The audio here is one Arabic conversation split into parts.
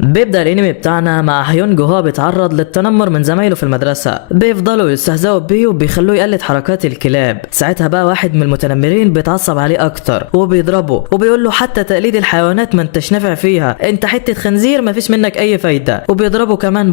بيبدأ الانمي بتاعنا مع هيونج وهو بيتعرض للتنمر من زمايله في المدرسة، بيفضلوا يستهزئوا بيه وبيخلوه يقلد حركات الكلاب. ساعتها بقى واحد من المتنمرين بيتعصب عليه اكتر وبيضربه وبيقول له حتى تقليد الحيوانات ما انتش نافع فيها، انت حتة خنزير مفيش منك اي فايدة، وبيضربه كمان.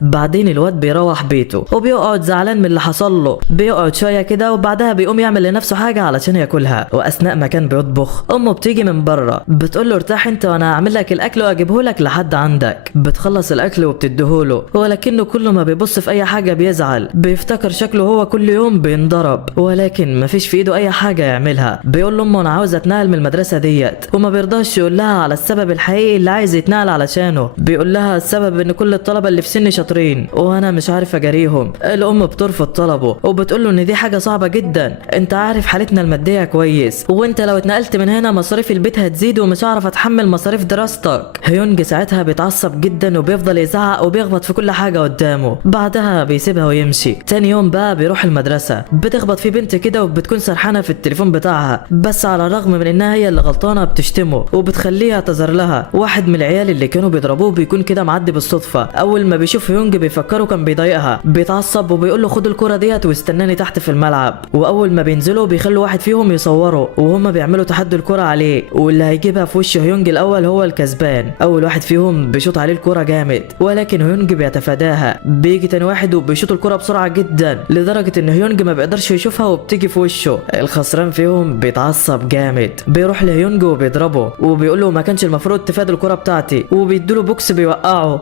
بعدين الواد بيروح بيته وبيقعد زعلان من اللي حصل له، بيقعد شوية كده وبعدها بيقوم يعمل لنفسه حاجة علشان ياكلها. واثناء ما كان بيطبخ امه بتيجي من بره بتقول له ارتاح انت وانا هعمل لك الاكل واجيبه لك لحد عندك. بتخلص الاكل وبتديهوله، ولكنه كل ما بيبص في اي حاجه بيزعل، بيفتكر شكله هو كل يوم بينضرب ولكن مفيش في ايده اي حاجه يعملها. بيقول لامه انا عاوز اتنقل من المدرسه ديت، وما بيرضاش يقول لها على السبب الحقيقي اللي عايز يتنقل علشانه. بيقول لها السبب ان كل الطلبه اللي في سني شاطرين وانا مش عارف اجاريهم. الام بترفض طلبه وبتقول له ان دي حاجه صعبه جدا، انت عارف حالتنا الماديه كويس، وانت لو اتنقلت من هنا مصاريف البيت هتزيد ومش هعرف اتحمل مصاريف دراستك. هيونج ساعتها بيتعصب جدا وبيفضل يزعق وبيخبط في كل حاجه قدامه. بعدها بيسيبها ويمشي. تاني يوم بقى بيروح المدرسه، بتخبط في بنت كده وبتكون سرحانه في التليفون بتاعها، بس على الرغم من انها هي اللي غلطانه بتشتمه وبتخليه يعتذر لها. واحد من العيال اللي كانوا بيضربوه بيكون كده معدي بالصدفه، اول ما بيشوف هيونج بيفكره كان بيضايقها، بيتعصب وبيقول له خد الكره ديت واستناني تحت في الملعب. واول ما بينزلوا بيخلوا واحد فيهم يصوره وهما بيعملوا تحدي الكره عليه، واللي هيجيبها في وش هيونج الاول هو الكسبان. اول واحد فيهم بيشوط عليه الكره جامد ولكن هيونج بيتفاداها. بيجي تاني واحد وبيشوط الكره بسرعه جدا لدرجه ان هيونج ما بيقدرش يشوفها وبتيجي في وشه. الخسران فيهم بيتعصب جامد، بيروح لهيونج وبيضربه وبيقول له ما كانش المفروض تفادي الكره بتاعتي، وبيديله بوكس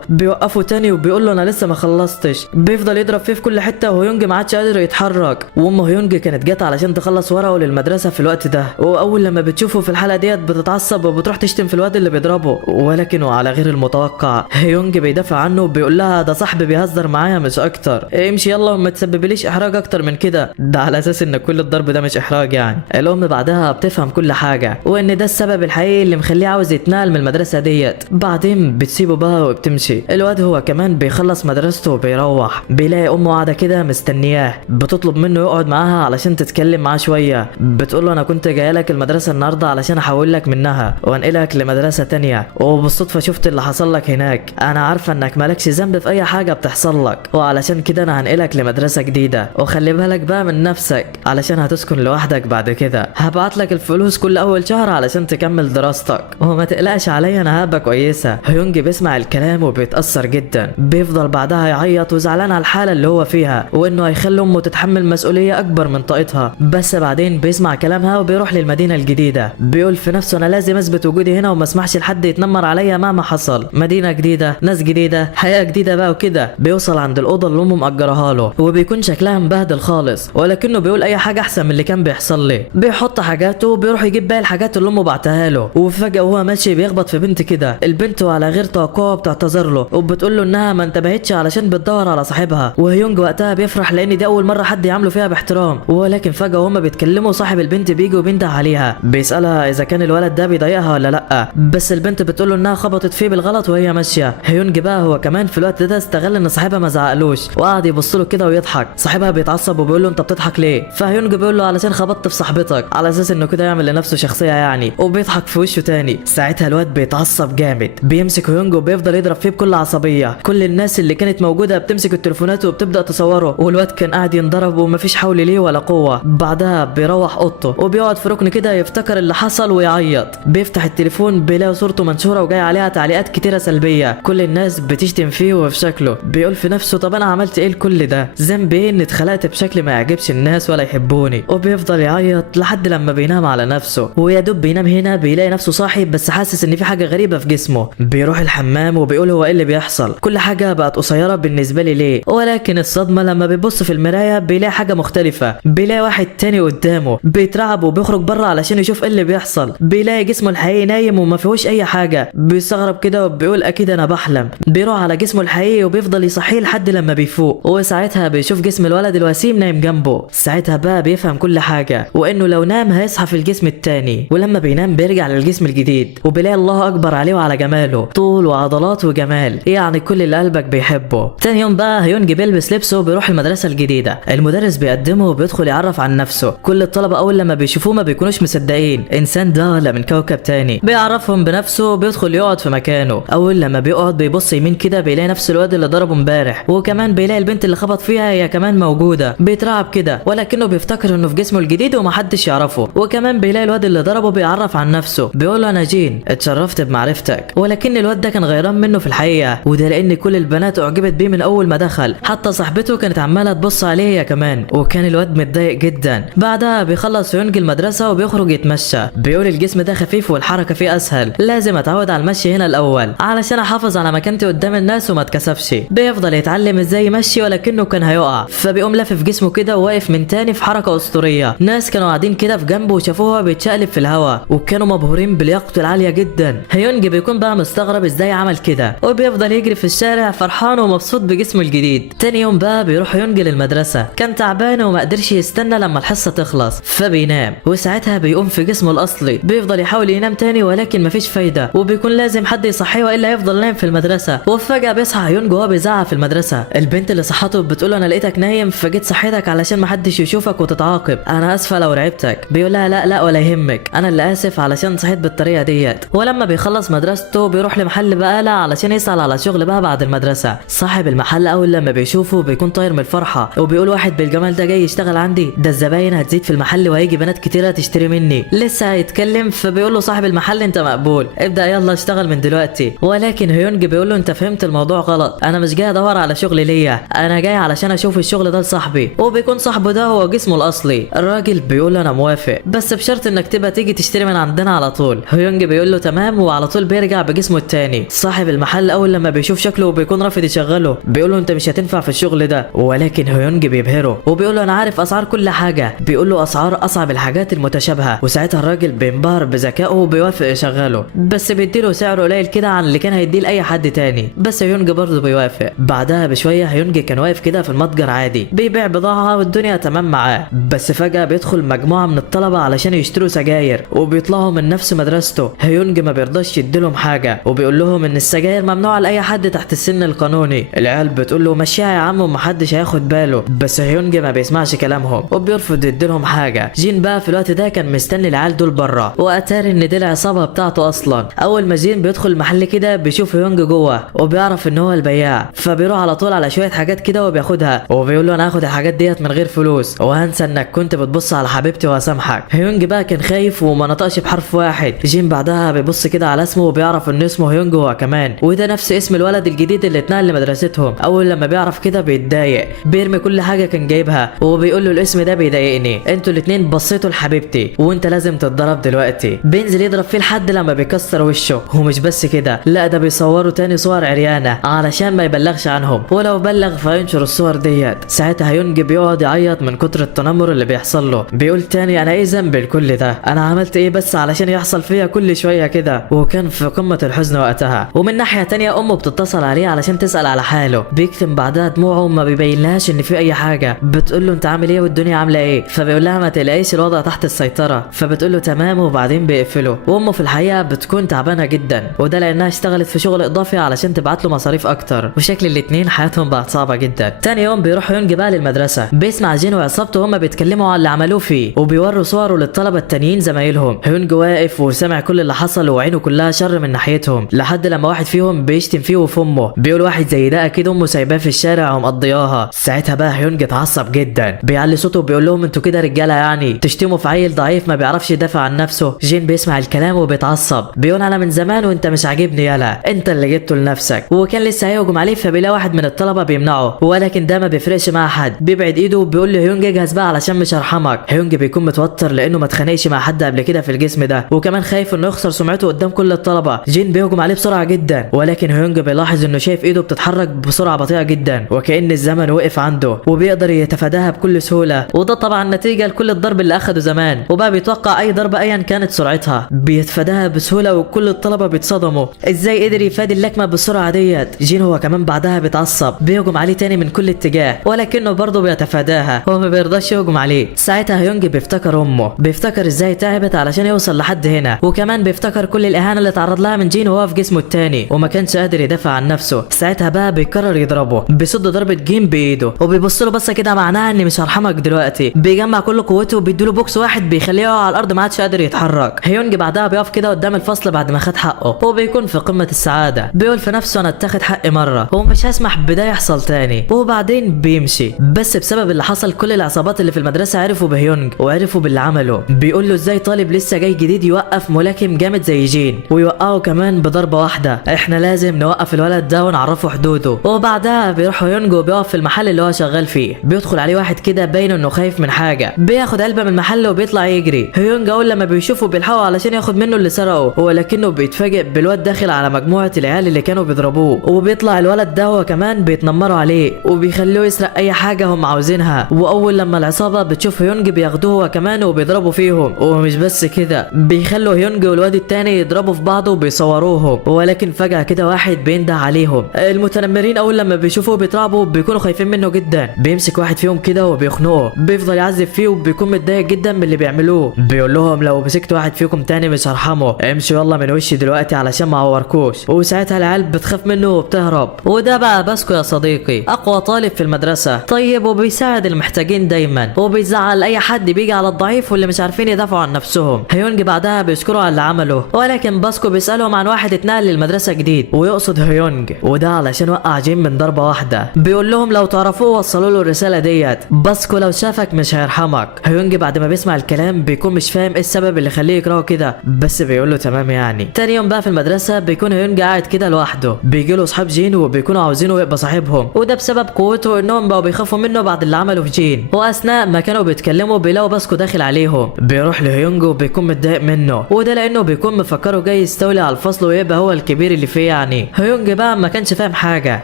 بيوقفه تاني وبيقول له انا لسه ما خلصتش. بيفضل يضرب فيه في كل حته وهيونج ما عادش قادر يتحرك. وام هيونج كانت جت علشان تخلص ورقه للمدرسه في الوقت ده، واول لما بتشوفه في الحاله ديت بتتعصب وبتروح تشتم في الواد اللي بيضربه. ولكن وعلى غير المتوقع هيونج بيدافع عنه وبيقول لها ده صاحبي بيهزر معايا مش اكتر، امشي يلا وما تسببليش احراج اكتر من كده. ده على اساس ان كل الضرب ده مش احراج يعني. الام بعدها بتفهم كل حاجه وان ده السبب الحقيقي اللي مخليه عاوز يتنقل من المدرسه ديت. بعدين بتسيبه بقى وبتمشي. الواد هو كمان بيخلص مدرسته وبيروح، بيلاقي امه قاعده كده مستنياه، بتطلب منه يقعد معاها علشان تتكلم معاه شويه. بتقول له انا كنت جايه لك المدرسه النهارده علشان احول لك منها وانقلك لمدرسه تانية، وبالصدفه شفت اللي حصل لك هناك. انا عارفه انك مالكش ذنب في اي حاجه بتحصل لك، وعلشان كده انا هنقلك لمدرسه جديده، وخلي بالك بقى من نفسك علشان هتسكن لوحدك بعد كده. هبعت لك الفلوس كل اول شهر علشان تكمل دراستك، وما تقلقش عليا انا هبقى كويسه. هيونج بيسمع الكلام وبيتاثر جدا، بيفضل بعدها يعيط وزعلان على الحاله اللي هو فيها وانه هيخلي امه تتحمل مسؤوليه اكبر من طاقتها. بس بعدين بيسمع كلامها وبيروح للمدينه الجديده. بيقول في نفسه انا لازم اثبت وجودي هنا وما اسمحش لحد يتنمر عليا مهما حصل. مدينه جديده، ناس جديده، حياه جديده بقى وكده. بيوصل عند الاوضه اللي امه مأجرها له وبيكون شكلها مبهدل خالص، ولكنه بيقول اي حاجه احسن من اللي كان بيحصل لي. بيحط حاجاته وبيروح يجيب باقي الحاجات اللي امه بعتها له. وفجاه وهو ماشي بيخبط في بنت كده. البنت وعلى غير توقعه بتعتذر له وبتقول له انها ما انتبهتش علشان بتدور على صاحبها. وهيونج وقتها بيفرح لان دي اول مره حد يعامله فيها باحترام. ولكن فجاه وهما بيتكلموا صاحب البنت بيجي وبينده عليها، بيسالها اذا كان الولد ده بيضايقها ولا لا، بس البنت بتقول له انها خبطت فيه بالغلط وهي ماشيه. هيونج بقى هو كمان في الوقت ده استغل ان صاحبها ما زعقلوش وقعد يبص له كده ويضحك. صاحبها بيتعصب وبيقول له انت بتضحك ليه؟ فهيونج بيقول له علشان خبطت في صاحبتك، على اساس انه كده يعمل لنفسه شخصيه يعني، وبيضحك في وشه تاني. ساعتها الواد بيتعصب جامد، بيمسك هيونج وبيفضل يضرب فيه بكل عصبيه. كل الناس اللي كانت موجوده بتمسك التليفونات وبتبدا تصوره، والواد كان قاعد ينضرب ومفيش حول ليه ولا قوه. بعدها بيروح اوضته وبيقعد في ركن كده يفتكر اللي حصل ويعيط. بيفتح التليفون بيلاقي صورته منشوره وجاي عليها تعليقات كتيره سلبيه، كل الناس بتشتم فيه وفي شكله. بيقول في نفسه طب انا عملت ايه لكل ده؟ ذنبي ايه ان اتخلقت بشكل ما يعجبش الناس ولا يحبوني؟ وبيفضل يعيط لحد لما بينام على نفسه. ويا دوب بينام هنا بيلاقي نفسه صاحي بس حاسس ان في حاجه غريبه في جسمه. بيروح الحمام وبيقول هو ايه اللي بيحصل؟ كل حاجه بقت قصيره بالنسبه لي ليه؟ ولكن الصدمه لما بيبص في المرايه بيلاقي حاجه مختلفه. بيلاقي واحد تاني قدامه، بيترعب وبيخرج بره علشان يشوف ايه اللي بيحصل. بيلاقي جسمه الحقيقي نايم وما فيهوش اي حاجه. بيستغرب كده وبيقول اكيد انا بحلم. بيروح على جسمه الحقيقي وبيفضل يصحيه لحد لما بيفوق، وساعتها بيشوف جسم الولد الوسيم نايم جنبه. ساعتها بقى بيفهم كل حاجه وانه لو نام هيصحى في الجسم التاني، ولما بينام بيرجع للجسم الجديد وبيلاقي الله اكبر عليه وعلى جماله، طول وعضلات وجمال، يعني كل اللي قلبك بيحبه. تاني يوم بقى هيونج بيلبس لبسه وبيروح المدرسه الجديده. المدرس بيقدمه وبيدخل يعرف عن نفسه. كل الطلبه اول لما بيشوفوه ما بيكونوش مصدقين انسان ده ولا من كوكب تاني. بيعرفهم بنفسه وبيدخل يقعد في مكانه. مكانه. اول لما بيقعد بيبص يمين كده بيلاقي نفس الواد اللي ضربه امبارح، وكمان بيلاقي البنت اللي خبط فيها هي كمان موجوده. بيترعب كده ولكنه بيفتكر انه في جسمه الجديد ومحدش يعرفه. وكمان بيلاقي الواد اللي ضربه بيعرف عن نفسه، بيقول له انا جين، اتشرفت بمعرفتك. ولكن الواد ده كان غيران منه في الحقيقه، وده لان كل البنات اعجبت بيه من اول ما دخل، حتى صاحبته كانت عماله تبص عليه هي كمان. وكان الواد متضايق جدا. بعدها بيخلص هيونج المدرسه وبيخرج يتمشى. بيقول الجسم ده خفيف والحركه فيه اسهل، لازم اتعود على المشي هنا الاول علشان احافظ على مكانتي قدام الناس وما اتكسفش. بيفضل يتعلم ازاي يمشي ولكنه كان هيقع، فبيقوم لافف جسمه كده وواقف من تاني في حركه اسطوريه. ناس كانوا قاعدين كده في جنبه وشافوه بيتشقلب في الهواء وكانوا مبهورين بلياقته العاليه جدا. هيونج بيكون بقى مستغرب ازاي عمل كده، وبيفضل يجري في الشارع فرحان ومبسوط بجسمه الجديد. تاني يوم بقى بيروح هيونج للمدرسه، كان تعبان وما قدرش يستنى لما الحصه تخلص فبينام. وساعتها بيقوم في جسمه الاصلي، بيفضل يحاول ينام تاني ولكن مفيش فايده، وبيكون لازم حد يصحيه والا يفضل نايم في المدرسه. وفجاه بيصحى هيونج وهو بيزعق في المدرسه. البنت اللي صحته بتقول له انا لقيتك نايم فجيت صحيتك علشان محدش يشوفك وتتعاقب، انا اسفه لو رعبتك. بيقول لها لا لا ولا يهمك، انا اللي اسف علشان صحيت بالطريقه ديت. ولما بيخلص مدرسته بيروح لمحل بقاله علشان يسأل على شغل بقى بعد المدرسه. صاحب المحل اول لما بيشوفه بيكون طاير من الفرحه، وبيقول واحد بالجمال ده جاي يشتغل عندي، ده الزباين هتزيد في المحل وهيجي بنات كتيره تشتري مني. لسه هيتكلم فبيقول له صاحب المحل انت مقبول، ابدا يلا اشتغل من دلوقتي. ولكن هيونج بيقول له انت فهمت الموضوع غلط، انا مش جاي ادور على شغل ليا، انا جاي علشان اشوف الشغل ده لصاحبي. وبيكون صاحبه ده هو جسمه الاصلي. الراجل بيقول له انا موافق بس بشرط انك تبقى تيجي تشتري من عندنا على طول. هيونج بيقول له تمام، وعلى طول بيرجع بجسمه التاني. صاحب المحل اول لما بيشوف شكله وبيكون رافض يشغله، بيقول له انت مش هتنفع في الشغل ده. ولكن هيونج بيبهره وبيقول له انا عارف اسعار كل حاجه، بيقول له اسعار اصعب الحاجات المتشابهه. وساعتها الراجل بينبهر بذكائه وبيوافق يشغله، بس بيديله سعر قليل كده عن اللي كان هيديه لاي حد تاني. بس هيونج برضه بيوافق. بعدها بشويه هيونج كان واقف كده في المتجر عادي بيبيع بضاعه والدنيا تمام معاه، بس فجاه بيدخل مجموعه من الطلبه علشان يشتروا سجاير وبيطلعوا من نفس مدرسته. هيونج ما بيرضاش يديلهم حاجه وبيقول لهم ان السجاير ممنوعه لاي حد تحت السن القانوني. العيال بتقول له مشيها يا عم ومحدش هياخد باله، بس هيونج ما بيسمعش كلامهم وبيرفض يديلهم حاجه. جين بقى في الوقت ده كان مستني العيال دول بره، واتاري ان دي العصابه بتاعته اصلا. اول ما جين بيدخل المحل كده بيشوف هيونج جوه وبيعرف ان هو البياع، فبيروح على طول على شويه حاجات كده وبياخدها وبيقول له انا هاخد الحاجات ديت من غير فلوس وهنسى انك كنت بتبص على حبيبتي وهسامحك. هيونج بقى كان خايف وما نطقش بحرف واحد. جين بعدها بيبص كده على اسمه وبيعرف ان اسمه هيونج هو كمان، وده نفس اسم الولد الجديد اللي اتنقل لمدرستهم. اول لما بيعرف كده بيتضايق، بيرمي كل حاجه كان جايبها وبيقول له الاسم ده بيضايقني، انتوا الاتنين بصيتوا لحبيبتي وانت لازم تتضرب دلوقتي. بينزل يضرب فيه لحد لما بيكسر وشه. ومش بس كده، لا ده بيصوروا تاني صور عريانه علشان ما يبلغش عنهم، ولو بلغ فينشر الصور ديت. ساعتها هيونج بيقعد يعيط من كتر التنمر اللي بيحصل له. بيقول تاني انا ايه ذنبي لكل ده، انا عملت ايه بس علشان يحصل فيا كل شويه كده. وكان في قمه الحزن وقتها. ومن ناحيه تانية امه بتتصل عليه علشان تسال على حاله، بيكتم بعدها دموعه وما بيبينلهاش ان في اي حاجه. بتقول له انت عامل ايه والدنيا عامله ايه، فبيقول لها ما تقلقيش الوضع تحت السيطره، فبتقول له تمام وبعدين بيقفله. وامه في الحقيقه بتكون تعبانه جدا، وده لانها اشتغلت في شغل اضافي علشان تبعت له مصاريف اكتر، وشكل الاتنين حياتهم بقت صعبه جدا. تاني يوم بيروح هيونج بقى للمدرسه، بيسمع جين وعصابته هما بيتكلموا على اللي عملوه فيه وبيوروا صوره للطلبه التانيين زمايلهم. هيونج واقف وسامع كل اللي حصل وعينه كلها شر من ناحيتهم، لحد لما واحد فيهم بيشتم فيه وفي امه. بيقول واحد زي ده اكيد امه سايباه في الشارع ومقضياها. ساعتها بقى هيونج اتعصب جدا، بيعلي صوته وبيقول لهم انتوا كده رجاله يعني تشتموا في عيل ضعيف ما بيعرفش يدافع عن نفسه. جين بيسمع الكلام وبيتعصب، بيقول انا من زمان وانت مش عاجبني يالا، انت اللي جبته لنفسك. وكان لسه هيهجم عليه فبيلاقي واحد من الطلبه بيمنعه، ولكن ده ما بيفرقش مع حد، بيبعد ايده وبيقول لهيونج اجهز بقى علشان مش هرحمك. هيونج بيكون متوتر لانه ما اتخانقش مع حد قبل كده في الجسم ده، وكمان خايف انه يخسر سمعته قدام كل الطلبه. جين بيهجم عليه بسرعه جدا، ولكن هيونج بيلاحظ انه شايف ايده بتتحرك بسرعه بطيئه جدا وكأن الزمن وقف عنده، وبيقدر يتفاداها بكل سهوله. وده طبعا نتيجه لكل الضرب اللي اخده زمان، وبقى بيتوقع اي ضربه ايا كانت سرعتها بيتفاداها بسهوله، وكل الطلبه بيتصدموا ازاي قدر يفادي اللكمه بالسرعه ديت. جين هو كمان بعدها بيتعصب، بيهجم عليه تاني من كل اتجاه، ولكنه برضه بيتفاداها، هو ما بيرضاش يهجم عليه. ساعتها هيونج بيفتكر امه، بيفتكر ازاي تعبت علشان يوصل لحد هنا، وكمان بيفتكر كل الاهانه اللي اتعرض لها من جين وهو في جسمه التاني وما كانش قادر يدافع عن نفسه. ساعتها بقى بيقرر يضربه، بيصد ضربه جين بايده وبيبص له بصه كده معناها اني مش هرحمك دلوقتي. بيجمع كل قوته وبيديله بوكس واحد بيخليه يقع على الارض ما عادش قادر يتحرك. هيونج بعدها بيقف كده قدام الفصل بعد ما خد حقه، وبيكون وبيكون في قمة السعادة. بيقول في نفسه انا اتاخد حقي مرة ومش هسمح بده يحصل تاني، وبعدين بيمشي. بس بسبب اللي حصل كل العصابات اللي في المدرسة عرفوا بهيونج وعرفوا باللي عمله. بيقول له ازاي طالب لسه جاي جديد يوقف ملاكم جامد زي جين ويوقعه كمان بضربة واحدة، احنا لازم نوقف الولد ده ونعرفه حدوده. وبعدها بيروح هيونج وبيقف في المحل اللي هو شغال فيه. بيدخل عليه واحد كده باين انه خايف من حاجة، بياخد علبة من المحل وبيطلع يجري. هيونج اول لما بيشوفه بيلحقه علشان ياخد منه اللي سرقه، ولكنه بيتفاجئ بالواد داخل على مجموعة العيال اللي كانوا بيضربوه، وبيطلع الولد ده هو كمان بيتنمروا عليه وبيخلوه يسرق اي حاجة هم عاوزينها. واول لما العصابة بتشوف هيونج بياخدوه هو كمان وبيضربوا فيهم. ومش بس كده، بيخلوا هيونج والواد التاني يضربوا في بعض وبيصوروهم. ولكن فجأة كده واحد بينده عليهم. المتنمرين اول لما بيشوفوه بيترعبوا بيكونوا خايفين منه جدا. بيمسك واحد فيهم كده وبيخنقه، بيفضل يعذب فيه وبيكون متضايق جدا من اللي بيعملوه. بيقول لهم لو مسكت واحد فيكم تاني مش هرحمه، امشوا يلا من وشي دلوقتي علشان ما اعوركوش. وساعتها العيال بتخاف منه وبتهرب. وده بقى باسكو يا صديقي، اقوى طالب في المدرسة، طيب وبيساعد المحتاجين دايما وبيزعل اي حد بيجي على الضعيف واللي مش عارفين يدافعوا عن نفسهم. هيونج بعدها بيشكروا على اللي عمله، ولكن باسكو بيسألهم عن واحد اتنقل للمدرسة جديد ويقصد هيونج، وده علشان وقع جين من ضربة واحدة. بيقول لهم لو تعرفوه وصلوا له الرسالة ديت، باسكو لو شافك مش هيرحمك. هيونج بعد ما بيسمع الكلام بيكون مش فاهم ايه السبب اللي يخليه يكرهه كده، بس بيقول له تمام يعني. تاني يوم بقى في المدرسة بيكون هيونج قاعد كده لوحده. بيجي له اصحاب جين وبيكونوا عاوزينه يبقى صاحبهم، وده بسبب قوته انهم بقوا بيخافوا منه بعد اللي عمله في جين. واثناء ما كانوا بيتكلموا بيلاقوا باسكو داخل عليهم. بيروح لهيونج وبيكون متضايق منه، وده لانه بيكون مفكره جاي يستولي على الفصل ويبقى هو الكبير اللي فيه يعني. هيونج بقى ما كانش فاهم حاجة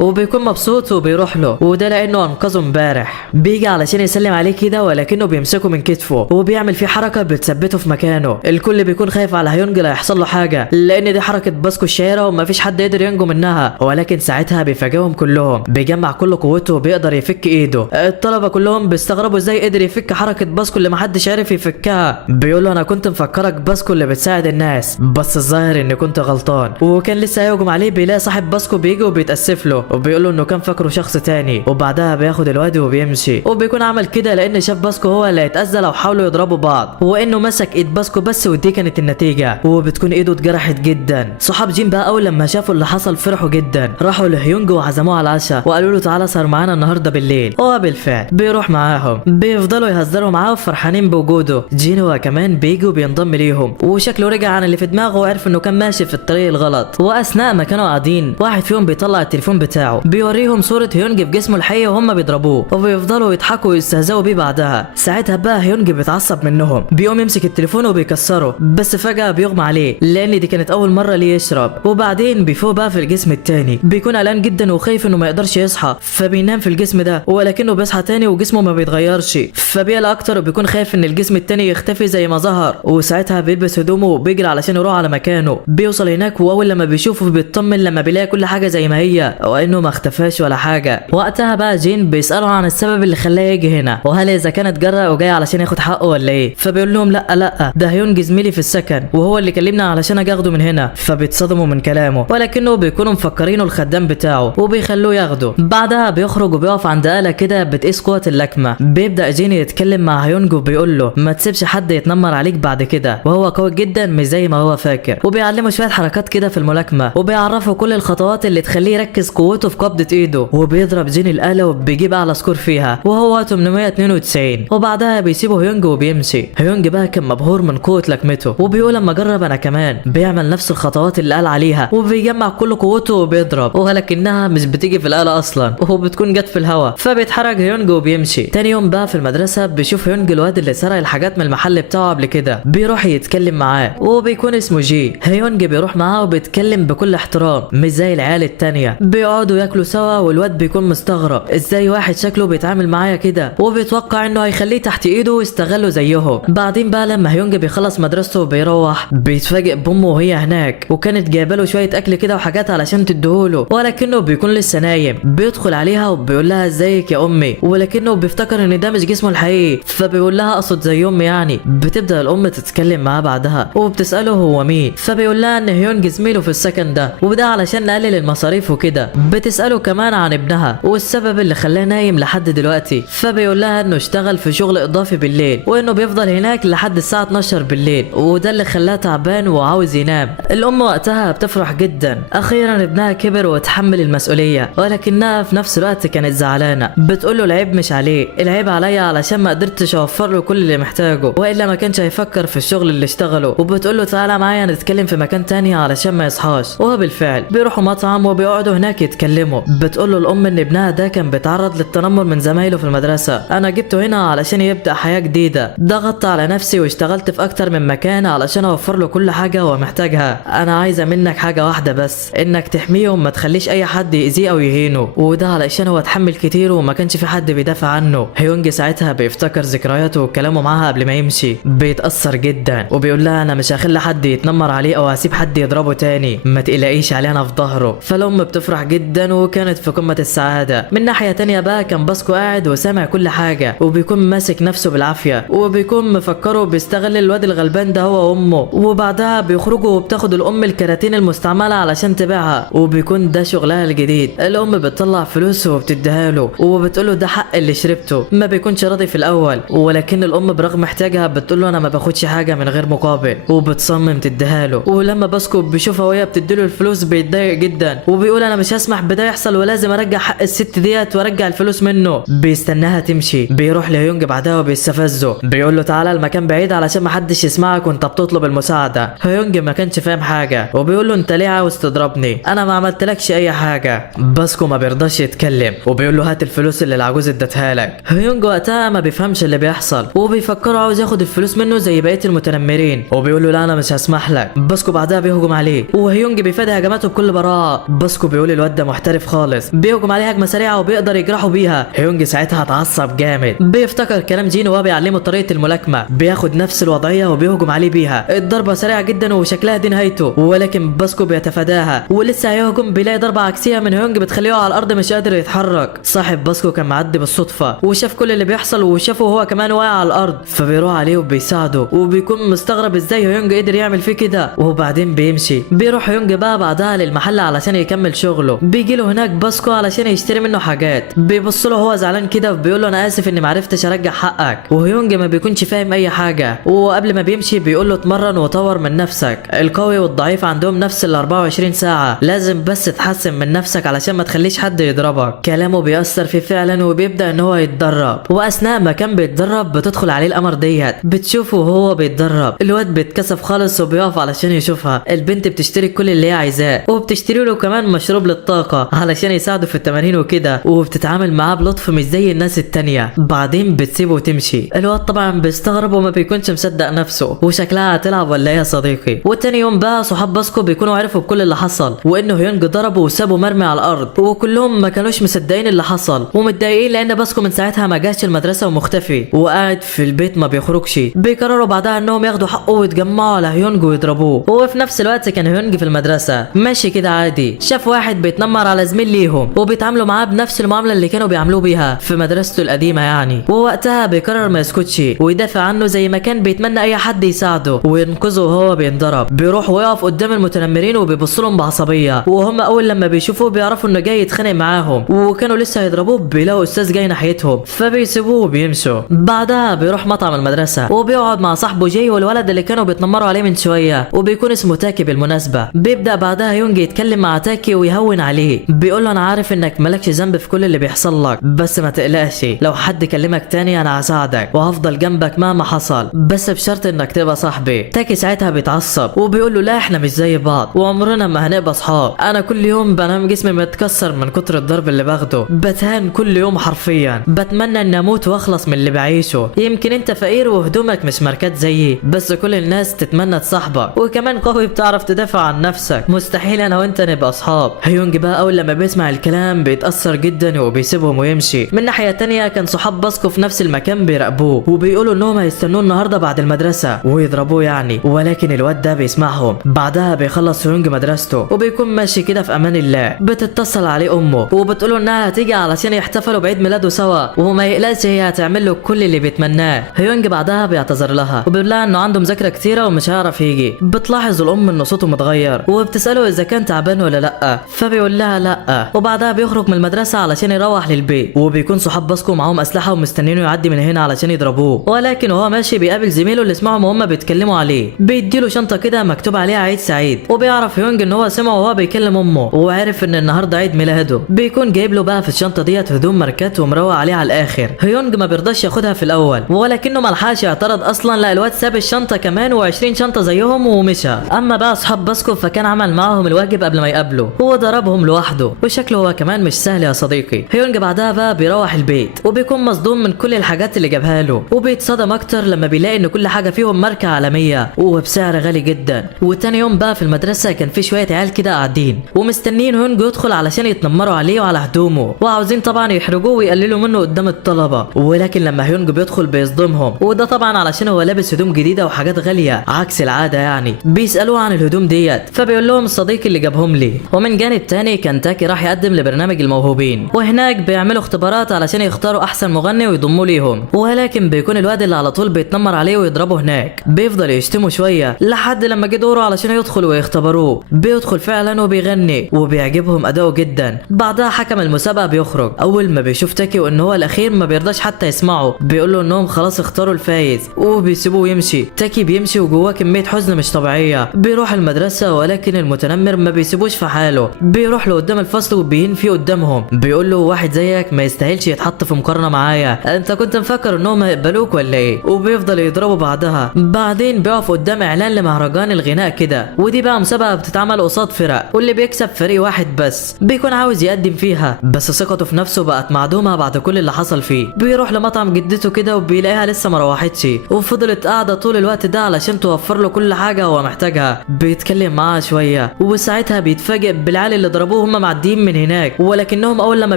وبيكون مبسوط وبيروح له، وده لانه انقذه امبارح. بيجي علشان يسلم عليه كده ولكنه بيمسكه من كتفه وبيعمل فيه حركة بتثبته في مكانه. الكل بيكون خايف على هيونج لا يحصل له حاجة، لان دي حركة باسكو الشهيرة ومفيش حد يقدر ينجو منها. ولكن ساعتها بيفاجئهم كلهم، بيجمع كل قوته وبيقدر يفك ايده. الطلبة كلهم بيستغربوا ازاي قدر يفك حركة باسكو اللي محدش عارف يفكها. بيقول له انا كنت مفكرك باسكو اللي بتساعد الناس، بس الظاهر اني كنت غلطان. وكان لسه هيهجم عليه بيلاقي صاحب باسكو بيجي وبيتأسف له وبيقول له انه كان فاكره شخص تاني. وبعدها بياخد الواد وبيمشي، وبيكون عمل كده لان شاف باسكو هو اللي هيتأذى لو حاولوا يضربوا بعض، وانه مسك ايد باسكو بس ودي كانت النتيجة، وبتكون ايده اتجرحت جدا. صحاب جين بقى اول لما شافوا اللي حصل فرحوا جدا، راحوا لهيونج وعزموه على العشاء وقالوا له تعالى سهر معانا النهارده بالليل. هو بالفعل بيروح معاهم، بيفضلوا يهزروا معاه وفرحانين بوجوده. جين هو كمان بيجي وبينضم ليهم، وشكله رجع عن اللي في دماغه وعرف انه كان ماشي في الطريق الغلط. واثناء ما كانوا قاعدين واحد فيهم بيطلع التليفون بتاعه بيوريهم صورة هيونج في جسمه الحقيقي وهم بيضربوه، وبيفضلوا يضحكوا ويستهزئوا بيه بعدها. ساعتها بقى هيونج بيتعصب منهم، بيقوم يمسك التليفون وبيكسره، بس فجأة بيغمى عليه لان دي كانت اول مرة ليه يشرب. وبعدين بيفوق بقى في الجسم التاني، بيكون قلقان جدا وخايف انه ما يقدرش يصحى، فبينام في الجسم ده ولكنه بيصحى تاني وجسمه ما بيتغيرش، فبيقلق اكتر وبيكون خايف ان الجسم التاني يختفي زي ما ظهر. وساعتها بيلبس هدومه وبيجري علشان يروح على مكانه. بيوصل هناك واول لما بيشوفه بيطمن لما بيلاقي كل حاجه زي ما هي وانه ما اختفاش ولا حاجه. وقتها بقى جين بيساله عن السبب اللي خلاه يجي هنا، وهل اذا كان اتجرأ وجاي علشان ياخد حقه ولا ايه. فبيقول لهم لا ده هيونج زميلي في السكن وهو اللي كلمنا علشان اجي اخده من هنا. فبيتصدموا من كلامه ولكنه بيكونوا مفكرينه الخدام بتاعه وبيخلوه ياخده. بعدها بيخرج وبيقف عند آلة كده بتقيس قوة اللكمة. بيبدأ جين يتكلم مع هيونج وبيقول له ما تسيبش حد يتنمر عليك بعد كده، وهو قوي جدا مش زي ما هو فاكر. وبيعلمه شوية حركات كده في الملاكمة وبيعرفه كل الخطوات اللي تخليه يركز قوته في قبضة ايده. وبيضرب جين الآلة وبيجيب اعلى سكور فيها وهو 892. وبعدها بيسيبه هيونج وبيمشي. هيونج بقى كان مبهور من قوة لكمته وبيقول اما اجرب انا كمان. بيعمل نفس الخطوات اللي قال عليها وبيجمع كل قوته وبيضرب، ولكنها مش بتيجي في الآلة اصلا وبتكون جت في الهواء. فبيتحرك هيونج وبيمشي. تاني يوم بقى في المدرسة بيشوف هيونج الواد اللي سرق الحاجات من المحل بتاعه قبل كده، بيروح يتكلم معاه وبيكون اسمه جي. هيونج بيروح معاه وبيتكلم بكل احترام مش زي العيال التانية. بيقعدوا ياكلوا سوا والواد بيكون مستغرب ازاي واحد شكله بيتعامل معايا كده، وبيتوقع انه هيخليه تحت ايده ويستغله زيهم. بعدين بقى لما هيونج بيخلص مدرسته وبيروح بيتفاجئ بامه وهي هناك، وكانت جايبه له شويه اكل كده وحاجات علشان تديهوله، ولكنه بيكون لسه نايم. بيدخل عليها وبيقول لها ازيك يا امي، ولكنه بيفتكر ان ده مش جسمه الحقيقي، فبيقول لها اقصد زي امي يعني. بتبدا الام تتكلم معاه بعدها وبتساله هو مين، فبيقول لها ان هيونج زميله في السكن ده وده علشان نقلل المصاريف وكده. بتساله كمان عن ابنها والسبب اللي خلاه نايم لحد دلوقتي، فبيقول لها انه اشتغل في شغل اضافي بالليل وانه بيفضل هناك لحد الساعه 12 بالليل وده اللي خلاه تعبان وعاوز ينام. الام وقتها وقتها بتفرح جدا، اخيرا ابنها كبر وتحمل المسؤوليه، ولكنها في نفس الوقت كانت زعلانه. بتقول له العيب مش عليه، العيب عليا علشان ما قدرتش اوفر له كل اللي محتاجه، والا ما كانش هيفكر في الشغل اللي اشتغله. وبتقول له تعالى معايا نتكلم في مكان تاني علشان ما يصحاش. وهو بالفعل بيروحوا مطعم وبيقعدوا هناك يتكلموا. بتقول له الام ان ابنها ده كان بيتعرض للتنمر من زمايله في المدرسه، انا جبته هنا علشان يبدا حياه جديده، ضغطت على نفسي واشتغلت في اكتر من مكان علشان اوفر له كل حاجه هو محتاجها. انا عايزه منك حاجه واحده بس، انك تحميه وما تخليش اي حد يأذيه او يهينه، وده علشان هو اتحمل كتير وما كانش في حد بيدافع عنه. هيونج ساعتها بيفتكر ذكرياته وكلامه معاها قبل ما يمشي، بيتأثر جدا وبيقول لها انا مش هخلي حد يتنمر عليه او هسيب حد يضربه تاني، ما تقلقيش عليه انا في ظهره. فالام بتفرح جدا وكانت في قمه السعاده. من ناحيه تانية بقى كان باسكو قاعد وسامع كل حاجه، وبيكون ماسك نفسه بالعافيه، وبيكون مفكره بيستغل الواد الغلبان ده هو وامه. وبعدها بيخرجوا وبتاخد الام الكراتين المستعمله علشان تبيعها، وبيكون ده شغلها الجديد. الام بتطلع فلوس وبتديها له وبتقول له ده حق اللي شربته. ما بيكونش راضي في الاول، ولكن الام برغم احتياجها بتقول له انا ما باخدش حاجه من غير مقابل، وبتصمم تديها له. ولما باسكو بيشوفها وهي بتديله الفلوس بيتضايق جدا، وبيقول انا مش هسمح بده يحصل ولازم ارجع حق الست ديت وارجع الفلوس منه. بيستناها تمشي، بيروح لهيونج بعدها وبيستفزه، بيقول له تعالى المكان بعيد علشان ما حدش يسمعك وانت بتطلب المساعده. هيونج ما كانش فاهم حاجه وبيقول له انت ليه عاوز تضربني؟ انا ما عملتلكش اي حاجه. باسكو ما بيرضاش يتكلم وبيقول له هات الفلوس اللي العجوز ادتها لك. هيونج وقتها ما بيفهمش اللي بيحصل وبيفكره عاوز ياخد الفلوس منه زي بقيه المتنمرين، وبيقول له لا انا مش هسمح لك. باسكو بعدها بيهجم عليه وهيونج بيفادي هجماته بكل براءه. باسكو بيقول الواد ده محترف خالص، بيهجم عليه هجمه سريعه وبيقدر يجرحه بيها. هيونج ساعتها اتعصب جامد، بيفتكر كلام جين وهو بيعلمه طريقه الملاكمه، بياخد نفس الوضعيه وبيهجم عليه بيها. الضربه سريعه جدا وشكلها دي نهايته، ولكن باسكو بيتفاداها ولسه هيهجم بيلاقي ضربه عكسيه من هيونج بتخليه على الارض مش قادر يتحرك. صاحب باسكو كان معدي بالصدفه وشاف كل اللي بيحصل وشافه هو كمان واقع على الارض، فبيروح عليه وبيساعده وبيكون مستغرب ازاي هيونج قدر يعمل فيه كده. وبعدين بيمشي، بيروح هيونج بقى بعدها للمحل علشان يكمل شغله. بيجي له هناك باسكو علشان يشتري منه حاجات، بيبص له هو زعلان كده وبيقول له انا اسف اني ما عرفتش ارجع حقك. وهيونج ما بيكونش فاهم اي حاجه، وقبل ما بيمشي بيقول له اتمرن وطور من نفسك، القوي والضعيف عندهم نفس ال 24 ساعه، لازم بس تحسن من نفسك علشان ما تخليش حد يضربك. كلامه بيأثر فيه فعلا وبيبدأ ان هو يتدرب. واثناء ما كان بيتدرب بتدخل عليه القمر ديت، بتشوفه وهو بيتدرب. الواد بيتكسف خالص وبيقف علشان يشوفها. البنت بتشتري كل اللي هي عايزاه وبتشتري له كمان مشروب للطاقه علشان يساعده في التمارين وكده، وبتتعامل معاه بلطف مش زي الناس التانية. بعدين بتسيبه وتمشي. الواد طبعا بيستغرب وما بيكونش مصدق نفسه، وشكلها هتلعب ولا ايه يا صديقي. وتاني يوم بقى صحاب باسكو بيكونوا عرفوا بكل اللي حصل، وانه هيونج ضربه وسابه مرمي على الارض، وكلهم ما كانوش مصدقين اللي حصل ومتضايقين لان باسكو من ساعتها ما جاش المدرسه ومختفي وقاعد في البيت ما بيخرجش. بيقرروا بعدها انهم ياخدوا حقه ويتجمعوا على هيونج ويضربوه. وفي نفس الوقت كان هيونج في المدرسه ماشي كده عادي، شاف واحد بيتنمر على زميل ليهم وبيتعاملوا معاه بنفس المعامله اللي كانوا بيعملوه بيها في مدرسته القديمه يعني. ووقتها بيقرر ما يسكتش ويدافع عنه زي ما كان بيتمنى اي حد يساعده وينقذه وهو بينضرب. بيروح ويقف قدام المتنمرين وبيبص لهم بعصبيه، وهم اول لما بيشوفوه بيعرفوا انه جاي يتخانق معاهم، وكانوا لسه هيضربوه بيلاقوا استاذ جاي ناحيتهم فبيسيبوه وبيمشوا. بعدها بيروح مطعم المدرسه وبيقعد مع صاحبه جاي والولد اللي كانوا بيتنمروا عليه من شويه، وبيكون اسمه تاكي بالمناسبه. بيبدا بعدها يونج يتكلم مع تاكي ويهون عليه، بيقول له انا عارف انك مالكش ذنب في كل اللي بيحصل لك، بس ما تقلقش لو حد كلمك تاني انا هساعدك وهفضل جنبك مهما حصل، بس بشرط انك تبقى صاحبي. تاكي ساعتها بيتعصب وبيقول له لا احنا مش زي بعض وعمرنا ما هنبقى اصحاب، انا كل يوم بنام جسمي متكسر من كتر الضرب اللي باخده، بتهان كل يوم حرفيا، بتمنى ان اموت واخلص من اللي بعيشه. يمكن انت فقير وهدومك مش ماركات زيي، بس كل الناس تتمنى تصاحبك، وكمان قوي بتعرف تدافع عن نفسك، مستحيل انا وانت نبقى اصحاب. هيونج بقى اول لما بيسمع الكلام بيتاثر جدا وبيسيبهم ويمشي. من ناحيه تانية كان صحاب باسكو في نفس المكان بيراقبوه وبيقولوا انهم هيستنوه النهارده بعد المدرسه ويضربوه يعني، ولكن الواد ده بيسمعهم. بعدها بيخلص هيونج مدرسته وبيكون ماشي كده في امان الله. بتتصل عليه امه وبتقوله انها هتيجي علشان يحتفلوا بعيد ميلاده سوا وما يقلقش هي هتعمل له كل اللي بيتمناه. هيونج بعدها بيعتذر لها وبيقول لها انه عنده مذاكره كتيره ومش هيعرف يجي. بتلاحظ الام ان صوته متغير وبتساله اذا كان تعبان ولا لا، فبيقول لها لا. وبعدها بيخرج من المدرسه علشان يروح للبيت، وبيكون صحاب باسكو معاهم اسلحه ومستنينه يعدي من هنا علشان يضربوه، ولكن وهو ماشي بيقابل زميله اللي سمعهم وهم بيتكلموا عليه. بيديله شنطه كده مكتوب عليها عيد سعيد سعيد، وبيعرف هيونج ان هو سمعه وهو بيكلم امه وعرف ان النهارده عيد ميلاده. بيكون جايب له بقى في الشنطه ديت هدوم ماركات ومروق عليه على الاخر. هيونج ما بيرضاش ياخدها في الاول ولكنه ملحقش يعترض اصلا، لا الواد ساب الشنطه كمان و20 شنطه زيهم ومشى. اما بقى اصحاب باسكو فكان عمل معاهم الواجب قبل ما يقابله، هو ضربهم لوحده وشكله هو كمان مش سهل يا صديقي. هيونج بعدها بقى بيروح البيت وبيكون مصدوم من كل الحاجات اللي جابها له، وبيتصدم اكتر لما بيلاقي ان كل حاجه فيهم ماركه عالميه وبسعر غالي جدا. وتاني يوم بقى في المدرسه كان في شويه عيال كده قاعدين ومستنين هيونج يدخل علشان يتنمروا عليه وعلى هدومه، وعاوزين طبعا يحرجوه ويقللوا منه قدام الطلبه. ولكن لما هيونج بيدخل بيصدمهم، وده طبعا علشان هو لابس هدوم جديده وحاجات غاليه عكس العاده يعني. بيسالوه عن الهدوم ديت فبيقول لهم الصديق اللي جابهم لي. ومن جانب تاني كان تاكي راح يقدم لبرنامج الموهوبين، وهناك بيعملوا اختبارات علشان يختاروا احسن مغني ويضموا ليهم. ولكن بيكون الواد اللي على طول بيتنمر عليه ويضربه هناك بيفضل يشتمه شويه لحد لما جه دوره علشان يدخل ويختبروه. بيدخل فعلا وبيغني وبيعجبهم اداؤه جدا. بعدها حكم المسابقه بيخرج، اول ما بيشوف تاكي وان هو الاخير ما بيرضاش حتى يسمعه، بيقول له انهم خلاص اختاروا الفايز وبيسيبوه يمشي. تاكي بيمشي وجواه كميه حزن مش طبيعيه. بيروح المدرسه ولكن المتنمر ما بيسيبوش في حاله، بيروح له قدام الفصل وبيهين فيه قدامهم، بيقول له واحد زيك ما يستاهلش يتحط في مقارنه معايا، انت كنت مفكر انهم هيقبلوك ولا ايه؟ وبيفضل يضربه بعدها. بعدين بيقف قدام اعلان لمهرجان الغناء كده، ودي بقى مسابقه بتتعمل قصاد فرق واللي بيكسب فريق واحد بس بيكون عاوز يقدم فيها، بس ثقته في نفسه بقت معدومه بعد كل اللي حصل فيه. بيروح لمطعم جدته كده وبيلاقيها لسه ما روحتش وفضلت قاعده طول الوقت ده علشان توفر له كل حاجه هو محتاجها. بيتكلم معاها شويه وساعتها بيتفاجئ بالعيال اللي ضربوه هم معديين من هناك، ولكنهم اول لما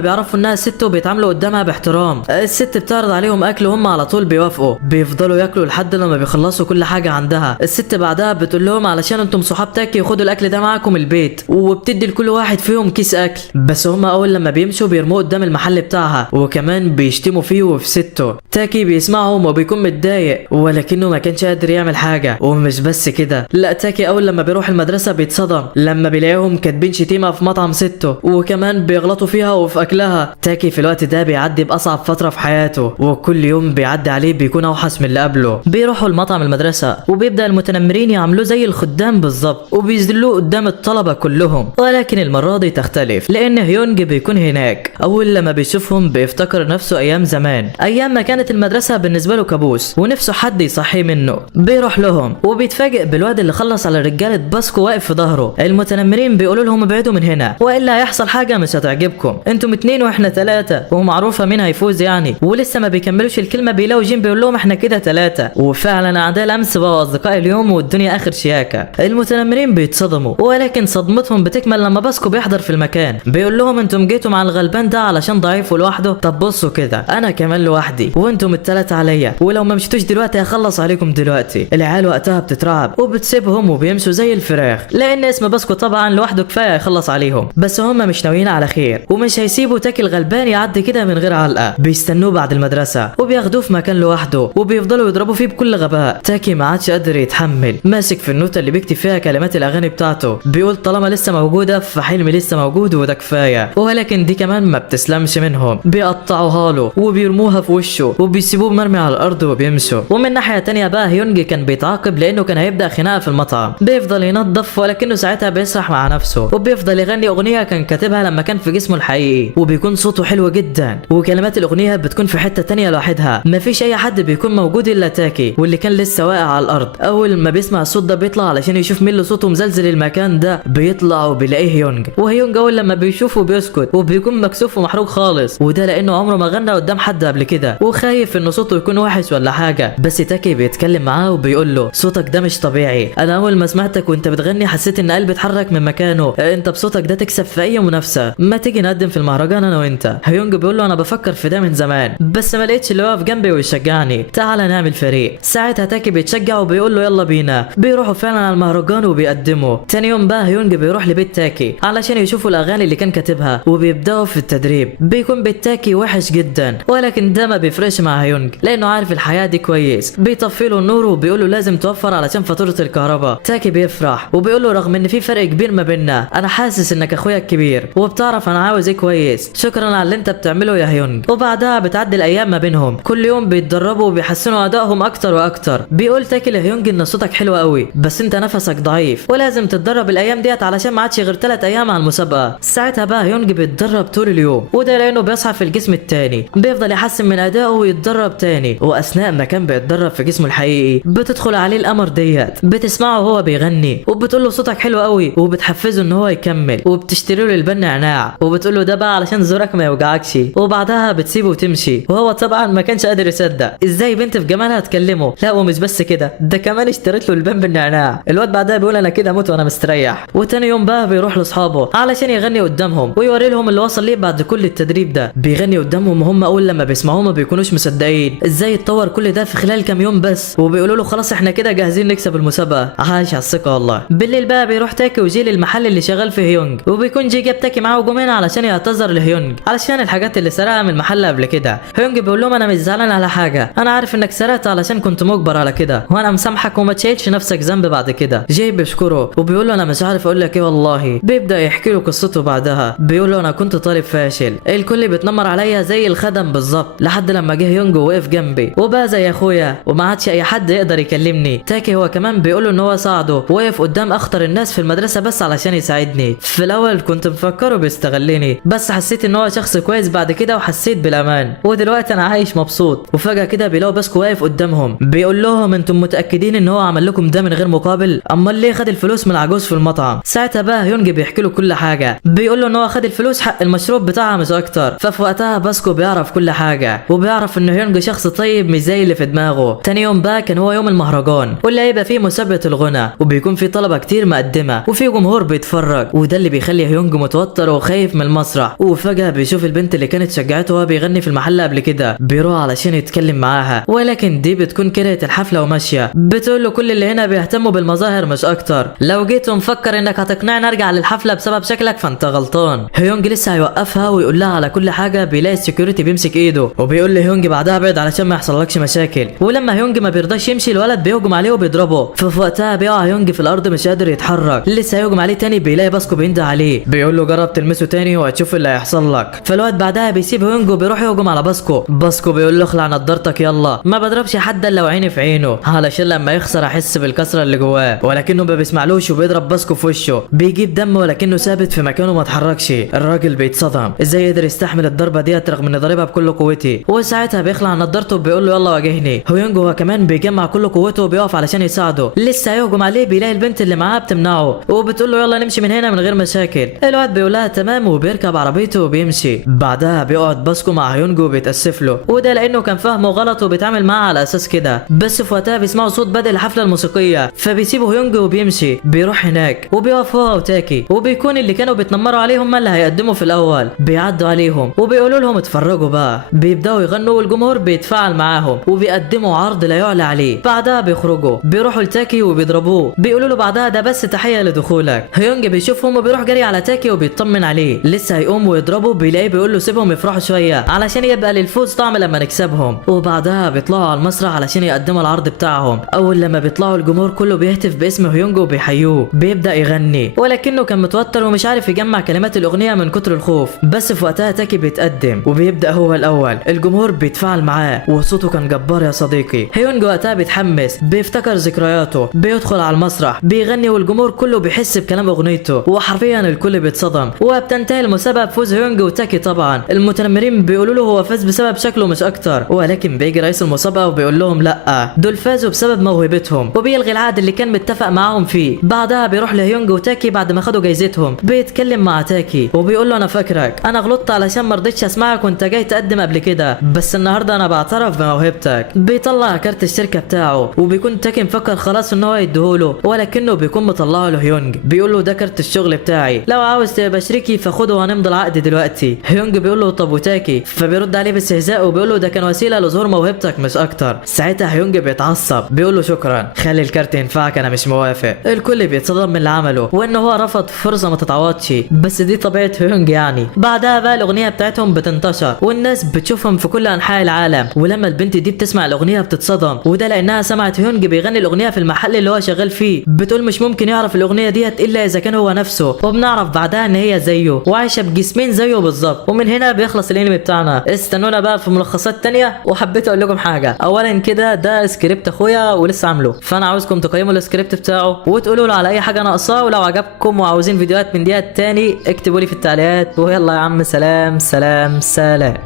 بيعرفوا انها ست وبيتعاملوا قدامها باحترام. الست بتعرض عليهم اكل وهم على طول بيوافقوا، بيفضلوا ياكلوا لحد لما بيخلصوا كل حاجه عندها. الست بعدها بتقول لهم علشان انتم صحاب تاكي خدوا الاكل ده معاكم البيت، وبتدي لكل واحد فيهم كيس اكل. بس هم اول لما بيمشوا بيرموه قدام المحل بتاعها وكمان بيشتموا فيه وفي سته. تاكي بيسمعهم وبيكون متضايق ولكنه ما كانش قادر يعمل حاجه. ومش بس كده، لا تاكي اول لما بيروح المدرسه بيتصدم لما بيلاقيهم كاتبين شتيمه في مطعم سته وكمان بيغلطوا فيها وفي اكلها. تاكي في الوقت ده بيعدي باصعب فتره في حياته، وكل يوم بيعدي عليه بيكون اوحش من اللي قبله. بيروحوا المطعم المدرسه وبيبدا المتنمرين يعملوه زي الخدام بالظبط وبيذلوه قدام الطلبه كلهم، ولكن المره دي تختلف لان هيونج بيكون هناك. اول لما بيشوفهم بيفتكر نفسه ايام زمان، ايام ما كانت المدرسه بالنسبه له كابوس ونفسه حد يصحيه منه. بيروح لهم وبيتفاجئ بالواد اللي خلص على رجاله باسكو واقف في ظهره. المتنمرين بيقولوا لهم ابعدوا من هنا والا هيحصل حاجه مش هتعجبكم، انتم 2 واحنا 3 ومعروفه مين هيفوز يعني. ولسه ما بيكملوش الكلمه بيلاقوا جيم بيقول لهم احنا كده 3، وفعلا اعداء الامس بقوا اصدقاء اليوم والدنيا اخر شياكه. المتنمرين بيتصدموا ولكن صدمتهم بتكمل لما باسكو بيحضر في المكان، بيقول لهم انتم جيتوا مع الغلبان ده علشان ضعيف لوحده، طب بصوا كده انا كمان لوحدي وانتم ال3 عليا، ولو ما مشيتوش دلوقتي هخلص عليكم دلوقتي. العيال وقتها بتترعب وبتسيبهم وبيمشوا زي الفراخ لان اسم باسكو طبعا لوحده كفايه يخلص عليهم. بس هم مش ناويين على خير ومش هيسيبوا تاكي الغلبان يعدي كده من غير علقه. بيستنوه بعد المدرسه وبياخدوه في مكان لوحده وبيفضلوا يضربوا فيه بكل غباء. تاكي ما عادش قادر يتحمل، ماسك في النوتة اللي بيكتب فيها كلمات الاغاني بتاعته، بيقول طالما لسه موجوده فحلمي لسه موجود وده كفايه. ولكن دي كمان ما بتسلمش منهم، بيقطعوها له وبيرموها في وشه وبيسيبوه مرمي على الارض وبيمشوا. ومن ناحيه تانية بقى هيونج كان بيتعاقب لانه كان هيبدا خناقه في المطعم. بيفضل ينظف ولكنه ساعتها بيسرح مع نفسه وبيفضل يغني اغنيه كان كاتبها لما كان في جسمه الحقيقي، وبيكون صوته حلو جدا وكلمات الاغنيه بتكون في حته تانية لوحدها، مفيش اي حد بيكون موجود الا تاكي واللي كان لسه واقع على الارض. اول ما بيسمع الصوت ده بيطلع علشان يشوف مين اللي صوته مزلزل المكان ده، بيطلع وبيلاقيه هيونج. وهيونج اول لما بيشوفه بيسكت وبيكون مكسوف ومحروق خالص، وده لانه عمره ما غنى قدام حد قبل كده وخايف ان صوته يكون وحش ولا حاجه. بس تاكي بيتكلم معاه وبيقول له صوتك ده مش طبيعي، انا اول ما سمعتك وانت بتغني حسيت ان قلبي اتحرك من مكانه، انت بصوتك ده تكسب في اي منافسه، ما تيجي نقدم في المهرجان انا وانت. هيونج بيقول له انا بفكر في ده من زمان بس ما لقيتش اللي واقف جنبي ويشجعني، تعال نعمل فريق. ساعتها تاكي بيتشجع وبيقول له يلا بينا. بيروحوا فعلا على المهرجان وبيقدموا. تاني يوم بقى هيونج بيروح لبيت تاكي علشان يشوفوا الاغاني اللي كان كاتبها وبيبداوا في التدريب. بيكون بيت تاكي وحش جدا ولكن ده ما بيفرقش مع هيونج لانه عارف الحياه دي كويس. بيطفي له النور وبيقول له لازم توفر علشان فاتوره الكهرباء. تاكي بيفرح وبيقول له رغم ان في فرق كبير ما بيننا انا حاسس انك اخويا الكبير وبتعرف انا عاوز ايه كويس، شكرا على اللي انت بتعمله يا هيونج. وبعدها بتعدي الايام ما بينهم، كل يوم بيتدربوا وبيحسنوا ادائهم اكتر واكتر. بيقول تاكي لهيونج ان صوتك حلو قوي بس انت نفسك ضعيف ولازم تتدرب الايام ديت علشان ما عادش غير 3 ايام على المسابقه. ساعتها بقى هيونج بيتدرب طول اليوم، وده لانه بيصحى في الجسم التاني، بيفضل يحسن من ادائه ويتدرب تاني. واثناء ما كان بيتدرب في جسمه الحقيقي بتدخل عليه القمر ديت، بتسمعه وهو بيغني وبتقول له صوتك حلو قوي، وبتحفزه ان هو يكمل، وبتشتري له البن نعناع وبتقول له ده بقى علشان زورك ما يوجعكش. وبعدها بتسيبه وتمشي، وهو طبعا ما كانش قادر يصدق ازاي بنت في جمالها تكلمه. لا ومش بس كده، ده كمان اشتريت له البن بالنعناع. الواد بعدها بيقول انا كده اموت وانا مستريح. وتاني يوم بقى بيروح لاصحابه علشان يغني قدامهم ويوري لهم اللي وصل ليه بعد كل التدريب ده. بيغني قدامهم وهم اول لما بيسمعوه ما بيكونوش مصدقين ازاي اتطور كل ده في خلال كام يوم بس، وبيقولوا له خلاص احنا كده جاهزين نكسب المسابقه. عايش على الثقه والله. بالليل بقى بيروح تاكي وجي للمحل اللي شغال فيه هيونج، وبيكون جي جاب تاكي معاه وجم هنا علشان يعتذر لهيونج علشان الحاجات اللي سرقها من المحل قبل كده. هيونج بيقول لهم انا مش زعلان على حاجه، انا عارف انك سرقت علشان كنت مجبر على كده، وانا مسامحك وما تشيلش نفسك ذنب بعد كده. جاي بيشكره وبيقول له انا مش عارف اقول لك ايه والله. بيبدا يحكي له قصته بعدها، بيقول له انا كنت طالب فاشل، الكل بيتنمر عليا زي الخدم بالظبط، لحد لما جه يونج ووقف جنبي وبقى زي اخويا وما عادش اي حد يقدر يكلمني. تاكي هو كمان بيقول له ان هو ساعده، وقف قدام اخطر الناس في المدرسه بس علشان يساعدني. في الاول كنت مفكره بيستغلني، بس حسيت ان هو شخص كويس بعد كده وحسيت بالامان، ودلوقتي انا عايش مبسوط. وفجاه كده بيلاقوا باسكو واقف قدامهم بيقول لهم انتم متاكدين ان هو عمل لكم ده من غير مقابل؟ امال ليه خد الفلوس من العجوز في المطعم؟ ساعتها بقى هيونج بيحكي له كل حاجه، بيقول له ان هو خد الفلوس حق المشروب بتاعها مش اكتر. ففي وقتها باسكو بيعرف كل حاجه، وبيعرف ان هيونج شخص طيب مش زي اللي في دماغه. تاني يوم بقى كان هو يوم المهرجان، واللي هيبقى فيه مسابقه الغنى، وبيكون في طلبه كتير مقدمه وفي جمهور بيتفرج، وده اللي بيخلي هيونج متوتر وخايف من المسرح. وفجاه بيشوف البنت اللي كانت شجعته وهو بيغني في المحل قبل كده، بيروح علشان يتكلم معاها، ولكن دي بتكون كرهت الحفله وماشيه. بتقول له كل اللي هنا بيهتموا بالمظاهر مش اكتر، لو جيت ومفكر انك هتقنعني ارجع للحفله بسبب شكلك فانت غلطان. هيونج لسه هيوقفها ويقول لها على كل حاجه، بيلاقي السكيورتي بيمسك ايده وبيقول لهيونج بعدها ابعد علشان ما يحصلكش مشاكل. ولما هيونج ما بيرضاش يمشي الولد بيهجم عليه وبيضربه. ففي وقتها بيقع هيونج في الارض مش قادر يتحرك. لسه هيهجم عليه تاني بيلاقي باسكو بينده عليه، بيقول له جرب تلمسه تاني وهتشوف اللي هيحصل لك. فالواد بعدها بيسيب هيونج وبيروح يهجم على باسكو. باسكو بيقول له اخلع نضارتك يلا، ما بضربش حد الا وعيني في عينه علشان لما يخسر احس بالكسره اللي جواه. ولكنه ما بيسمعلوش وبيضرب باسكو في وشه، بيجيب دم ولكنه ثابت في مكانه ما اتحركش. الراجل بيتصدم ازاي قدر يستحمل الضربه ديت رغم اني ضاربها بكل قوتي. وساعتها بيخلع نضارته وبيقول له يلا واجهني. هيونج هو كمان بيجمع كل قوته وبيقف علشان يساعده. لسه هيهجم عليه بيلاقي البنت اللي معاه بتمنعه وبتقول له يلا نمشي من هنا من غير مشاكل. الواد بيقول لها تمام وبيركب عربيته وبيمشي. بعدها بيقعد باسكو مع هيونج وبيتاسف له، وده لانه كان فاهمه غلط وبيتعامل معاه على اساس كده. بس في وقتها بيسمعوا صوت بدء الحفله الموسيقيه، فبيسيبوا هيونج وبيمشي. بيروح هناك وبيقف هو وتاكي، وبيكون اللي كانوا بيتنمروا عليهم هم اللي هيقدموا في الاول. بيعدوا عليهم وبيقولوا لهم اتفرجوا بقى، بيبداوا يغنوا والجمهور بيتفاعل معاهم وبيقدموا عرض لا يعلى عليه. بعدها بيخرجوا بيروحوا لتاكي وبيضربوه، بيقولوا له بعدها ده بس تحيه لدخولك. هيونج بيشوفهم وبيروح جري على تاكي وبيطمن عليه. لسه هيقوم ويضربه بيلاقيه بيقول له سيبهم يفرحوا شويه علشان يبقى للفوز طعم لما نكسبهم. وبعدها بيطلعوا على المسرح علشان يقدموا العرض بتاعهم. اول لما بيطلعوا الجمهور كله بيهتف باسم هيونج وبيحيوه. بيبدا يغني ولكنه كان متوتر ومش عارف يجمع كلمات الاغنيه من كتر الخوف. بس في وقتها تاكي بيتقدم وبيبدا هو الاول. الجمهور بيتفاعل معاه وصوته كان جبار يا صديقي. هيونج وقتها بيتحمس، بيفتكر ذكرياته، بيدخل على المسرح بيغني والجمهور كله بيحس بكلام اغنيته، وحرفيا الكل بيتصدم. وبتنتهي المسابقه بفوز هيونج وتاكي. طبعا المتنمرين بيقولوا له هو فاز بسبب شكله مش اكتر، ولكن بيجي رئيس المسابقه وبيقول لهم لا دول فازوا بسبب موهبتهم، وبيلغي العقد اللي كان متفق معاهم فيه. بعدها بيروح لهيونج وتاكي بعد ما خدوا جايزتهم، بيتكلم مع تاكي وبيقول له انا فاكرك، انا غلطت علشان ما رضيتش اسمعك وانت جاي تقدم قبل كده، بس النهارده انا بعترف بموهبتك. بيطلع كارت الشركه بتاعه وبيكون تاكي مفكر خلاص ان هو يديهوله، ولكنه بيكون مطلعه لهيونج. بيقول له ده كارت الشغل بتاعي، لو عاوز تبقى شريكي فخده وهنمضي العقد دلوقتي. هيونج بيقول له طب وتاكي؟ فبيرد عليه باستهزاء وبيقول له ده كان وسيله لظهور موهبتك مش اكتر. ساعتها هيونج بيتعصب بيقول له شكرا، خلي الكارت ينفعك انا مش موافق. الكل بيتصدم من اللي عمله وان هو رفض فرصه ما تتعوضش، بس دي طبيعه هيونج يعني. بعدها بقى الاغنيه بتاعتهم بتنتشر والناس بتشوفهم في كل انحاء العالم، ولما البنت دي بتسمع الاغنيه بتتصدم، وده لانها سمعت هيونج بيغني الاغنيه في المحل اللي هو شغال فيه. بتقول مش ممكن يعرف الاغنيه ديت الا اذا كان هو نفسه، وبنعرف بعدها ان هي زيه وعايشه بجسمين زيه بالظبط. ومن هنا بيخلص الانمي بتاعنا. استنونا بقى في ملخصات تانية. وحبيت اقول لكم حاجه، اولا كده ده سكريبت اخويا ولسه عامله، فانا عاوزكم تقيموا السكريبت بتاعه وتقولوا له على اي حاجه ناقصاه، ولو عجبكم وعاوزين فيديوهات من ديت تاني اكتبوا لي في التعليقات. ويلا يا عم، سلام سلام سلام.